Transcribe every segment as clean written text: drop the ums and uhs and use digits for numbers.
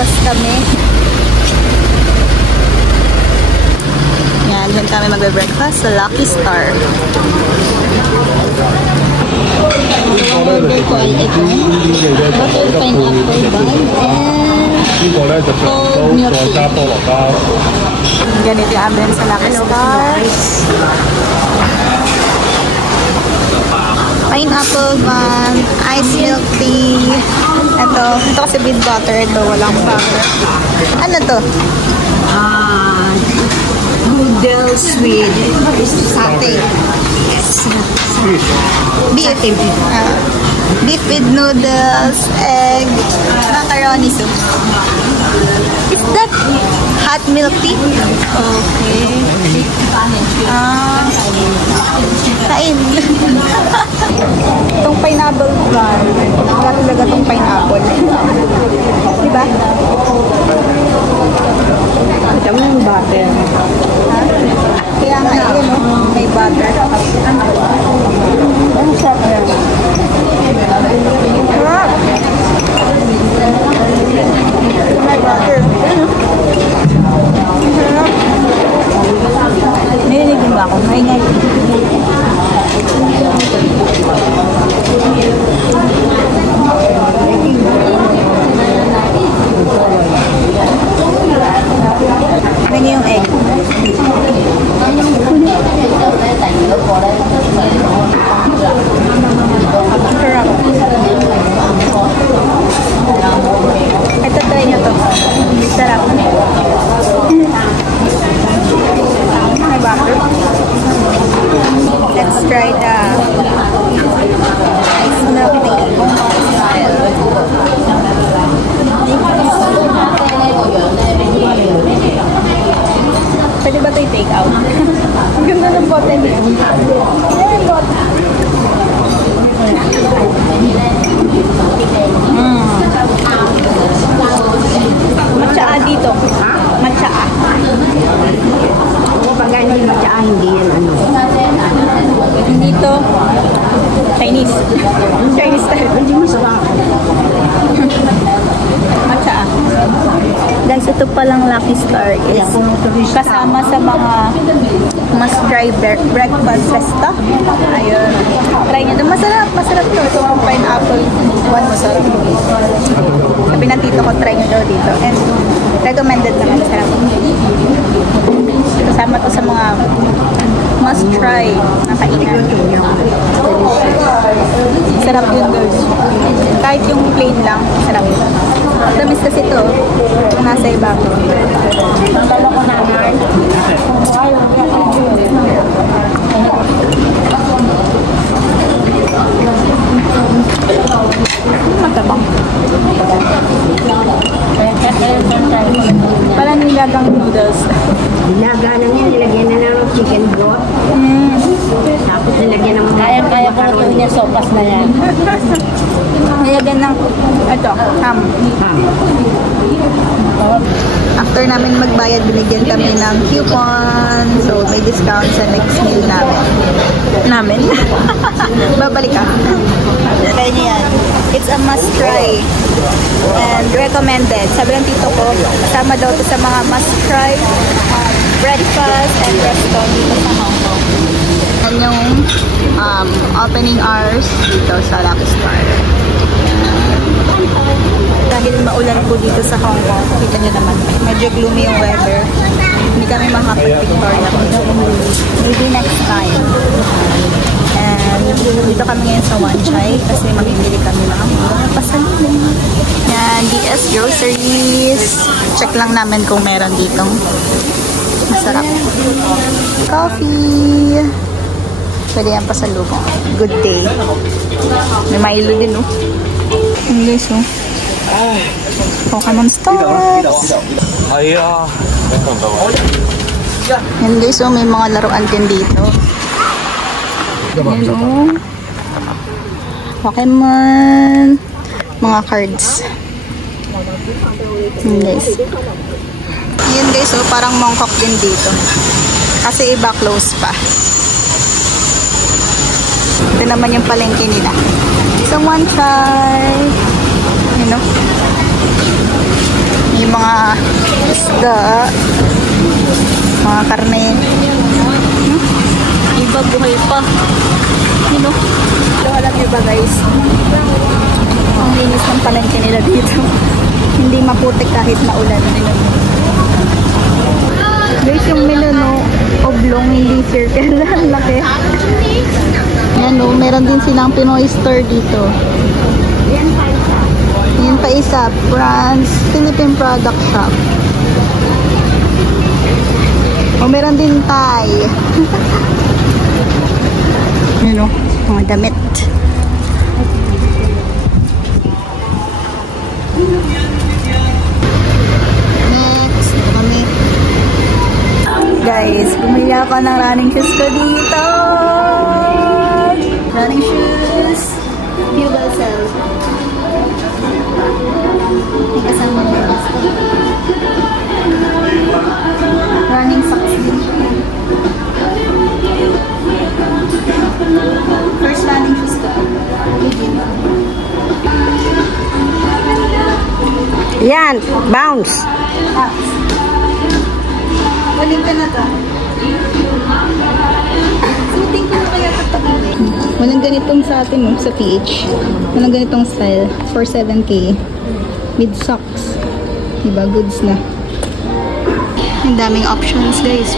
Mag-breakfast kami. Yan, dyan kami mag-breakfast sa Lucky Star. Order ko ay ito. Butter pineapple bun and cold milk tea. Ganito yung ambience sa Lucky Star. Pineapple bun, ice milk tea. Ito kasi with butter. Ito walang butter. Ano to? Noodles with satay. Beef with noodles, egg, macaroni soup. Is that hot milk tea? Okay. Kain. Itong pineapple bun. Wala talaga itong pineapple. Diba? Ito mo yung butter. Ha? Kaya nga yun, no? May butter. Ang sarap yan. Sarap! May butter. Sarap. Nilinig ba ako? Maingay. Tingnan yung egg. Sarap. Ito, try nyo to. Sarap. May butter. Let's try the ice milk tea. Pwede ba ito i-take out? Ang ganda ng bote niya. Ayan, bote. Matsaa dito. Matsaa. Pag hindi matsaa, hindi yan ano. Dito, Chinese. Chinese style. Hindi mo sarap. Matsaa. Guys, ito palang Lucky Star is kasama sa mga must-try breakfast resta. Ayun. Try nyo. Masarap. Masarap to. Ito ang pineapple one. Masarap. Sabi ng tito ko, try nyo daw dito. And recommended naman. Sarap. Kasama to sa mga must-try na kainan. Sarap yun, guys. Kahit yung plain lang, sarap. Tamis kasi ito. Kung nasa iba ko. Ang talo ko naman. Matabang. Parang nilagang noodles. Nilaga na niya, nilagyan na ng chicken broth. Tapos nilagyan ng mga Kaya ko na niya sopas na yan. Nilagyan ng ito, ham. After namin magbayad, binigyan kami ng coupon. So, may discount sa next meal namin. Babalik ka. Kaya niyo yan. It's a must try. And recommended. Sabi ng tito ko, kasama daw ito sa mga must try breakfast and restaurant dito sa Hong Kong. Yan yung opening hours dito sa Lucky Star. Dahil maulan po dito sa Hong Kong, kita nyo naman, medyo gloomy yung weather. Hindi kami makapag-Victoria. Maybe next time. And dito kami ngayon sa Wan Chai kasi mamimili kami ng pasalubong. Yan, DS Groceries. Check lang namin kung meron ditong masarap. Coffee. Pwede yan pasalubong. Good day. May Milo din, oh. Ang guys, oh. Pokemon Stars. Yan guys, oh, may mga laruan din dito. Yan, oh. Pokemon. Mga cards. Yan guys. Yan guys, oh, parang Mongkok din dito. Kasi iba close pa. Ito naman yung palengke nila. So, Wan Chai. You know? mga isda, mga karne. Iba buhay pa. You know? So, alam niyo ba guys, ang linis ng palengke nila dito. Hindi maputik kahit maulan. Guys, yung melano oblong, hindi circle. Ang laki. Yan o, meron din silang Pinoy store dito. Yan pa isa, France Philippine Product Shop. O, meron din Thai. Yan o, mga damit. Next, kami. Guys, bumili ako ng running shoes ko dito. Running shoes. Cuba Cell. May kasama mo. Running socks din. First running shoes ko. Legit. Yan, bounce. Waling ka na to. Suting ko na kaya kapag walang ganitong sa atin no, sa PH. Walang ganitong style for 7K. With socks. Diba? Goods na. Ang daming options guys.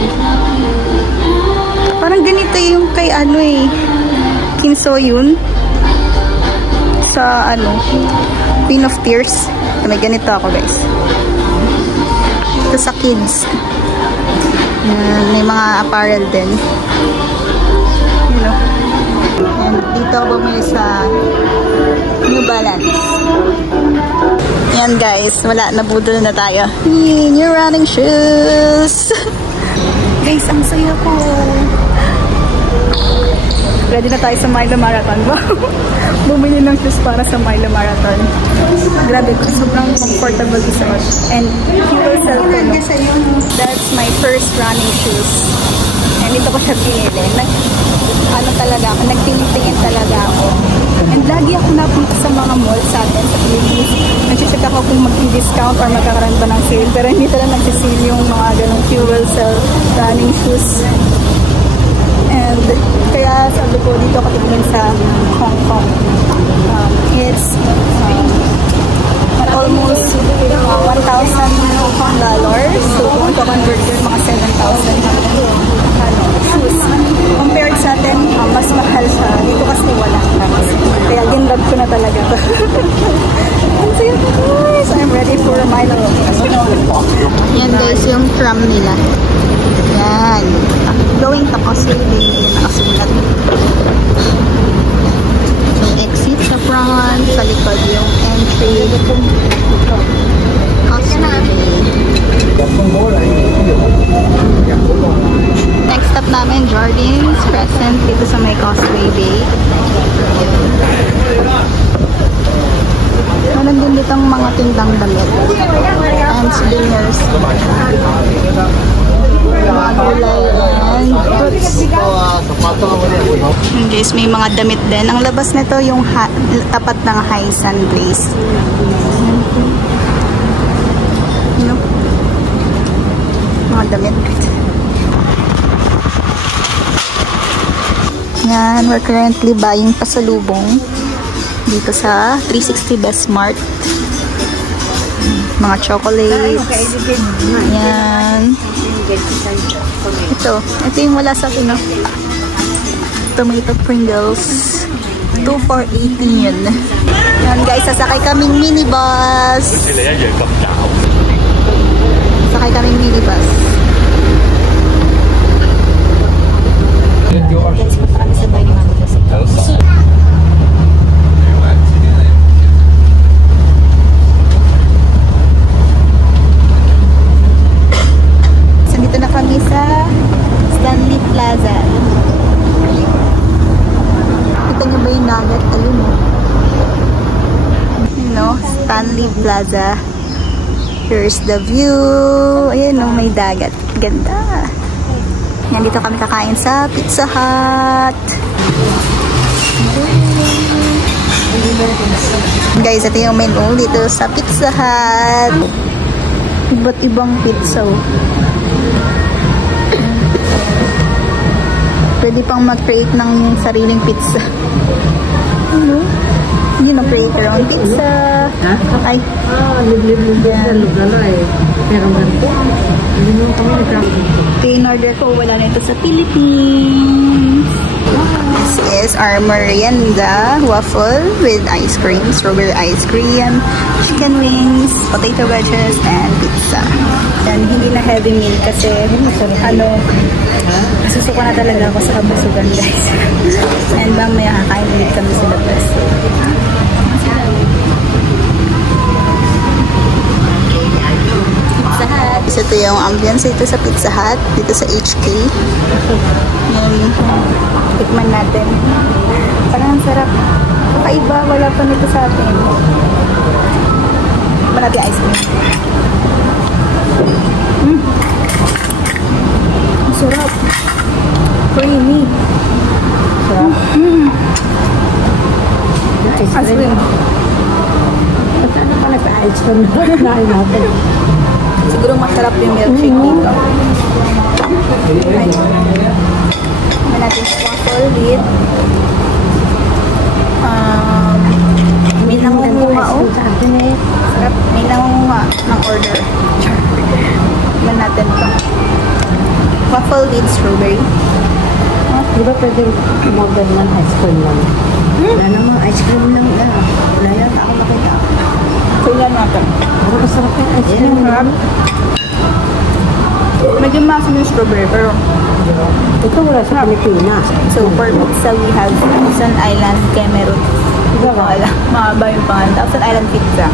Parang ganito yung kay ano eh. Kim So-yoon. Sa ano. Queen of Tears. May ganito ako guys. Ito sa kids. May mga apparel din. You know. And dito ako bumili sa New Balance. Yan guys, wala, nabudol na tayo. New running shoes. Guys, ang saya ko. Ready na tayo sa Milo Marathon. Bumili ng shoes para sa Milo Marathon. Grabe ko, sobrang comfortable isuot. And Hero Cell ko, no? That's my first running shoes. And dito ko siya pinili. Nagtingin talaga ako. And lagi ako napunta sa mga mall sa atin, sa Philippines. Nagsicheck ako kung mag-discount or magkakaroon ba ng sale. Pero hindi talaga nagsisale yung mga ganong Hero Cell running shoes. And kaya sabi ko dito ako tingin sa Hong Kong. It's almost $1,000. So kung convert yun, mga 7,000 shoes. Compared sa atin, mas mahal siya. Dito kasi wala. Kaya ginrab ko na talaga to. And so yun guys, I'm ready for Milo. Yan guys, yung tram nila. Yan. Going to Causeway Bay. Yan nakasulat. Yung exit sa front. Sa likod yung entry. Causeway Bay. Next stop namin, Jardins Crescent. Dito sa may Causeway Bay. Meron din dito ang mga tindang damit. And souvenirs. Mga gulay and fruits. Guys, may mga damit din. Ang labas nito yung tapat ng Haisan Place. Ano? Mga damit. Yan, we're currently buying pasalubong dito sa 360 Best Mart. Mga chocolates. Yan. Ito yung wala sa akin, no? Tomato Pringles. 2 for 18 yun. Yan guys, sasakay kaming minibus. Sakay kaming minibus. Dito na kami sa Stanley Plaza. Kita nyo ba yung dagat? Ayun o. You know, Stanley Plaza. Here's the view. Ayun o, may dagat. Ganda. Yan, dito kami kakain sa Pizza Hut. Guys, ito yung menu dito sa Pizza Hut. Iba't ibang pizza. Pwede pang mag-create ng sariling pizza. Ano? Yun ang create your own pizza. Ha? Ay. Liblib na lugar eh. Pero ganito. Hindi mo kami nagkakaroon. In-order ko, wala na ito sa Philippines. This is our merienda waffle with ice cream, strawberry ice cream, chicken wings, potato wedges, and pizza. And hindi na heavy meal kasi susuko na talaga ako sa kabusugan, guys. And mamaya kakain ulit kami sa labas. Pizza Hut. So, ito yung ambience dito sa Pizza Hut, dito sa HK. Yan. Tikman natin. Parang sarap. Kakaiba, wala pa nito sa atin. Marami ice cream. Ang sarap. Creamy. Sarap. Ice cream. Ano pa nagpa-ice cream? Nain natin. Siguro masarap yung milkshake dito. Right. May natin waffle with may nangunguha sarap. May nangunguha ng order. Tignan natin ito. Waffle with strawberry. Di ba pwede umorder ng ice cream lang? Wala namang ice cream lang. Wala yan. Ako nakita. Tignan natin. Pero masarap yung ice cream. Sarap. Medyo masim yung strawberry pero Ito wala sa Pilipinas. so for pizza we have Thousand Island Cameron. Hindi ko alam. Mahaba yung pangalan. Thousand Island Pizza.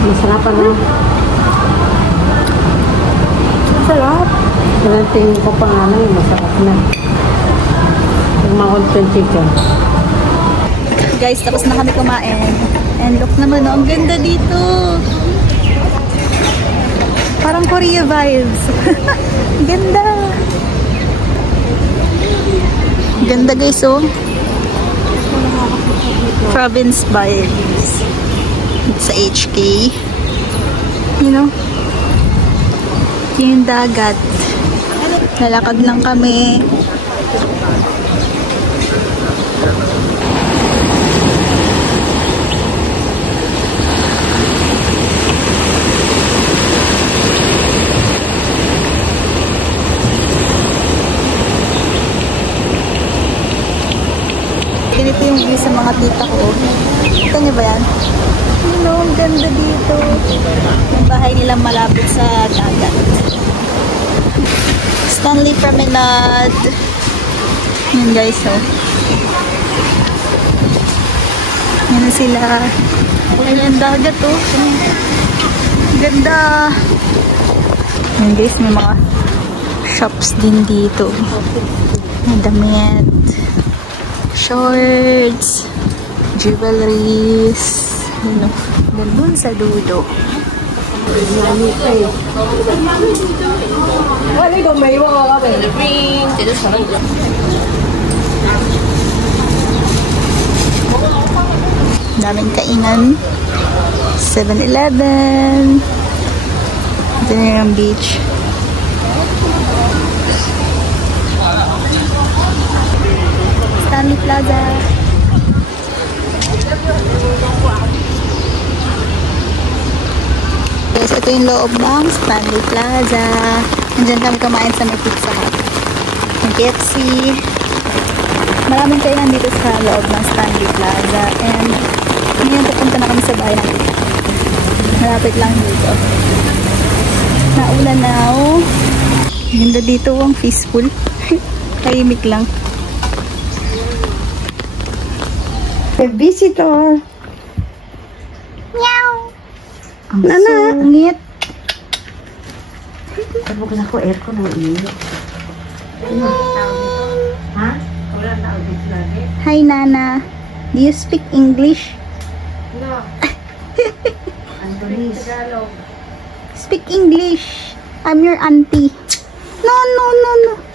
Masarap ano? Sarap. Walang tingin ko pangalan yung masarap na. Yung mga chicken. Guys, tapos na kami kumain. And look naman, ang ganda dito. Parang Korea vibes. Ganda. Ganda guys, oh. Province vibes. Sa HK. You know? Yung dagat. Lalakad lang kami. Ganito yung view sa mga tita ko. Kita niyo ba yan? Ang ganda dito. Yung bahay nila malapit sa dagat. Stanley Promenade. Yan guys, oh. Yan na sila. Ayan, dagat, oh. Ganda. Yan guys, may mga shops din dito. May damit. Shorts. Jewelries. Ano, gandun sa dulo. Daming kainan. 7-Eleven. Ito na yung beach. Stanley Plaza. Guys, ito yung loob ng Stanley Plaza. Nandiyan kami kumain sa may Pizza Hut. Yung KFC. Maraming kainan dito sa loob ng Stanley Plaza. And ngayon pupunta na kami sa bahay natin. Malapit lang dito. Naulan na, oh. Ganda dito, ang peaceful. Tahimik lang. The visitor. Meow! Ang Nana. sungit. Tapos ako aircon ng inyo. Ha? Wala na audit lagi. Hi, Nana. Do you speak English? No. Andonis. Speak English. I'm your auntie. No, no, no, no.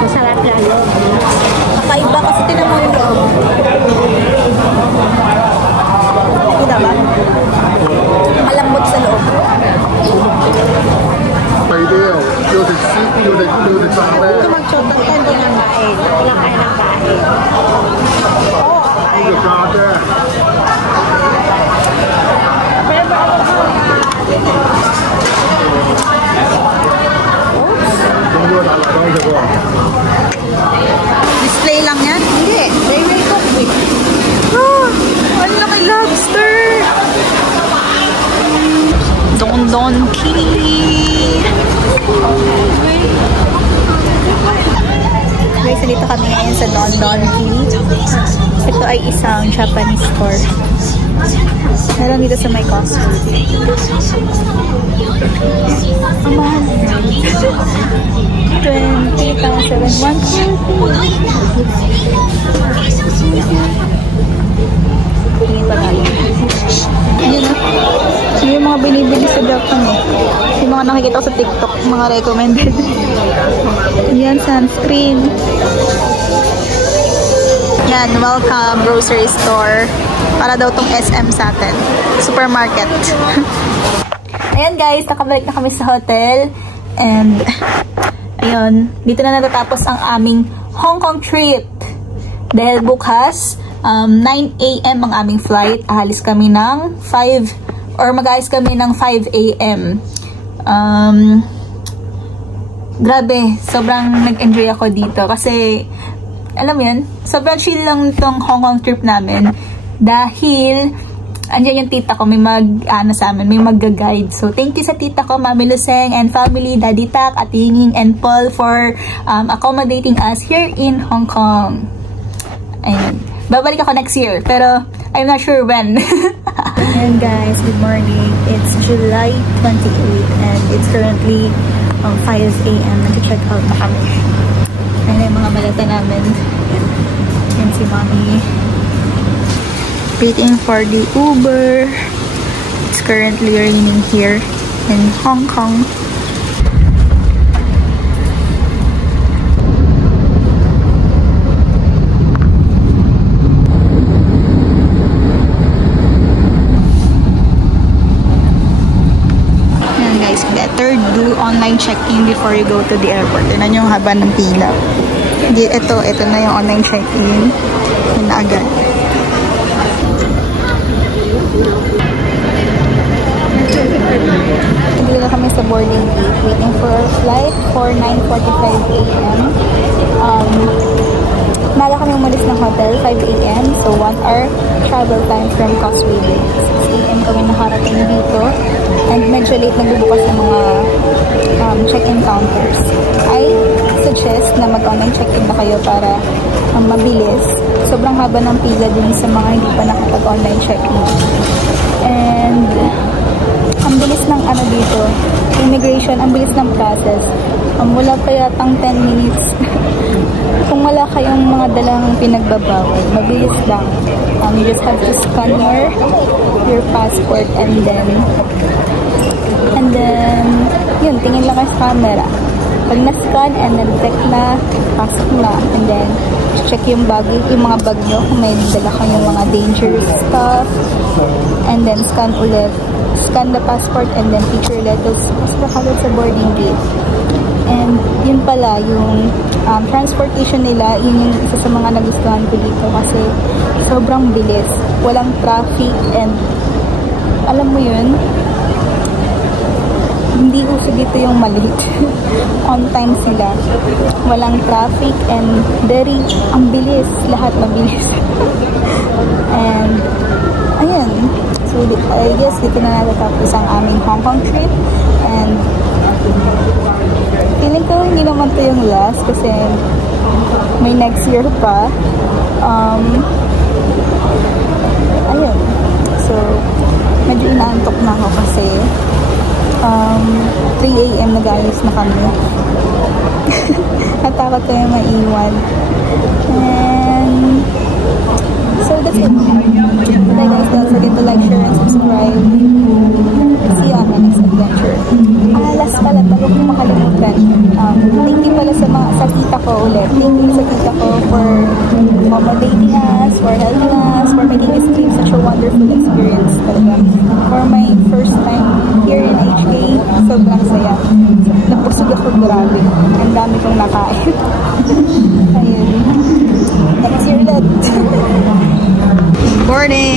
Masarap lalo. Kakaiba kasi tinan mo yung loob. Kita ba? Malambot sa loob. 肥啲又要食絲，要食炸咧。 Ito mag-chotan ka, hindi ng kain. Walang kain ng kain.要炸啫。咁呢個大辣椒食喎。 Display lang yan? Hindi. Very cooked with. Ah! Ang laki lobster! Don Key! Guys, nandito kami ngayon sa Don Key. Ito ay isang Japanese store. Meron dito sa may Costco. Ang mahal. 20,140. Tingin pa tayo. Yun na. Yung mga binibili sa Japan eh. Yung mga nakikita ko sa TikTok, mga recommended. Yan, sunscreen. Yan, welcome grocery store. Para daw tong SM sa atin. Supermarket. Ayan guys, nakabalik na kami sa hotel. And, ayun, dito na natatapos ang aming Hong Kong trip. Dahil bukas, 9 AM ang aming flight. Ahalis kami ng 5, or mag-alis kami ng 5 AM. Grabe, sobrang nag-enjoy ako dito. Kasi, alam mo yun, sobrang chill lang itong Hong Kong trip namin. Dahil, andyan yung tita ko, may sa amin, may mag-guide. So, thank you sa tita ko, Mami Luseng and family, Daddy Tak, Ate Yinging, and Paul for accommodating us here in Hong Kong. Ayun. Babalik ako next year, pero I'm not sure when. And guys, good morning. It's July 28 and it's currently 5 AM. Nag-check out na kami. Ayun yung mga malata namin. Yan si Mommy. Waiting for the Uber. It's currently raining here in Hong Kong. Yan guys, better do online check-in before you go to the airport. Tignan yung haba ng pila. Ito na yung online check-in. Yan na agad. Dito na kami sa boarding gate, waiting for our flight for 9:45 AM. Maga kami umalis ng hotel, 5 AM, so 1 hour travel time from Causeway Bay. 6 AM kami nakarating dito, and medyo late nagbubukas ng mga check-in counters. I suggest na mag-online check-in na kayo para mabilis. Sobrang haba ng pila dun sa mga hindi pa nakapag-online check-in. And ang bilis ng ano dito, immigration, ang bilis ng process. Wala pa yatang 10 minutes. Kung wala kayong mga dalang pinagbabawal, mabilis lang. You just have to scan your passport and then yun, tingin lang kayo sa camera. Pag na-scan and na-detect na, pasok na. And then, check yung mga bag nyo kung may dala kayong mga dangerous stuff. And then, scan ulit. Scan the passport and then picture ulit. Tapos kagad sa boarding gate. And yun pala, yung transportation nila, yun yung isa sa mga nagustuhan ko dito kasi sobrang bilis. Walang traffic and alam mo yun, hindi uso dito yung malate. On time sila. Walang traffic and ang bilis. Lahat mabilis. And, ayun. So, I guess dito na natatapos ang aming Hong Kong trip. And, feeling ko hindi naman to yung last kasi may next year pa. Ayun. So, medyo inaantok na ako kasi 3 AM nag-ayos na kami. Natakot ko yung maiwan. And so that's it. Bye guys, don't forget to like, share, and subscribe. See you on my next adventure. Last pala, bago ko makalimutan. Thank you pala sa tita ko ulit. Thank you sa tita ko for accommodating us, for helping us, for making this trip such a wonderful experience talaga. For my first time here in HK, sobrang saya. Napusog ako grabe. Ang dami kong nakain. Ayun. Next year ulit. Morning!